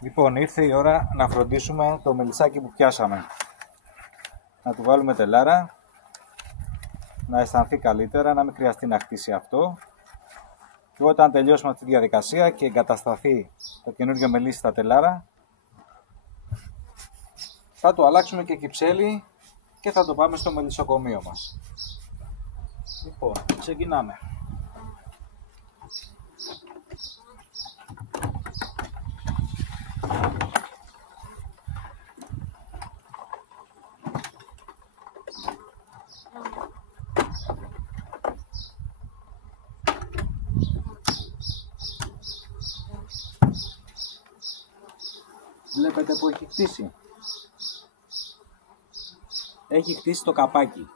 Λοιπόν, ήρθε η ώρα να φροντίσουμε το μελισσάκι που πιάσαμε. Να του βάλουμε τελάρα, να αισθανθεί καλύτερα, να μην χρειαστεί να χτίσει αυτό. Και όταν τελειώσουμε αυτή τη διαδικασία και εγκατασταθεί το καινούργιο μελίσι στα τελάρα, θα του αλλάξουμε και κυψέλη και θα το πάμε στο μελισσοκομείο μας. Λοιπόν, ξεκινάμε. Βλέπετε που έχει χτίσει. Έχει χτίσει το καπάκι.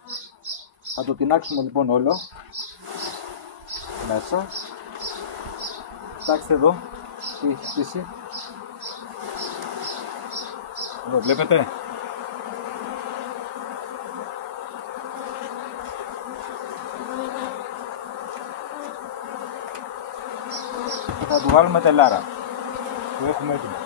Θα το τινάξουμε λοιπόν όλο μέσα. Κοιτάξτε εδώ τι έχει χτίσει. Εδώ βλέπετε. Θα του βάλουμε τελάρα που έχουμε έτοιμο.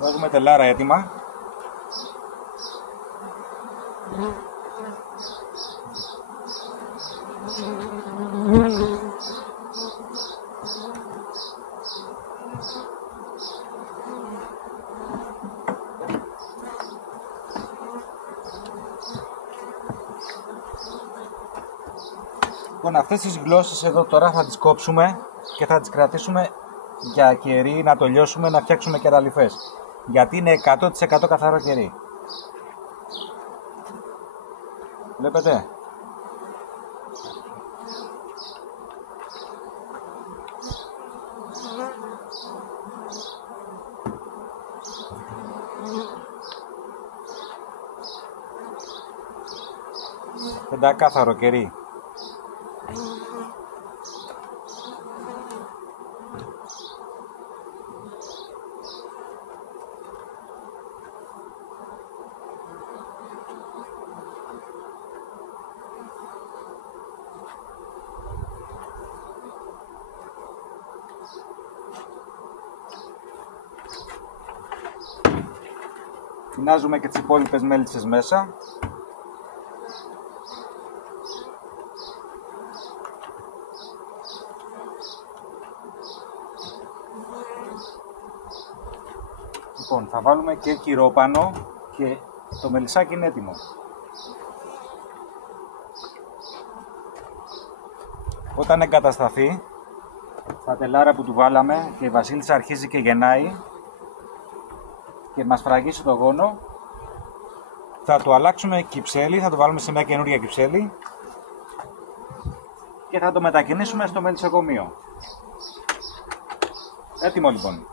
Βάζουμε τελάρα έτοιμα. Λοιπόν, αυτές τις γλώσσες εδώ τώρα θα τις κόψουμε και θα τις κρατήσουμε για κερί, να το λιώσουμε, να φτιάξουμε κεραλιφές. Γιατί είναι 100% καθαρό κερί. Βλέπετε. Πεντακάθαρο κερί. Τινάζουμε και τις υπόλοιπες μέλισσες μέσα. Λοιπόν, θα βάλουμε και κυρόπανο και το μελισσάκι είναι έτοιμο. Όταν εγκατασταθεί στα τελάρα που του βάλαμε και η βασίλισσα αρχίζει και γεννάει και μας φραγίσει το γόνο, θα του αλλάξουμε κυψέλη, θα το βάλουμε σε μια καινούργια κυψέλη και θα το μετακινήσουμε στο μελισσοκομείο. Έτοιμο λοιπόν.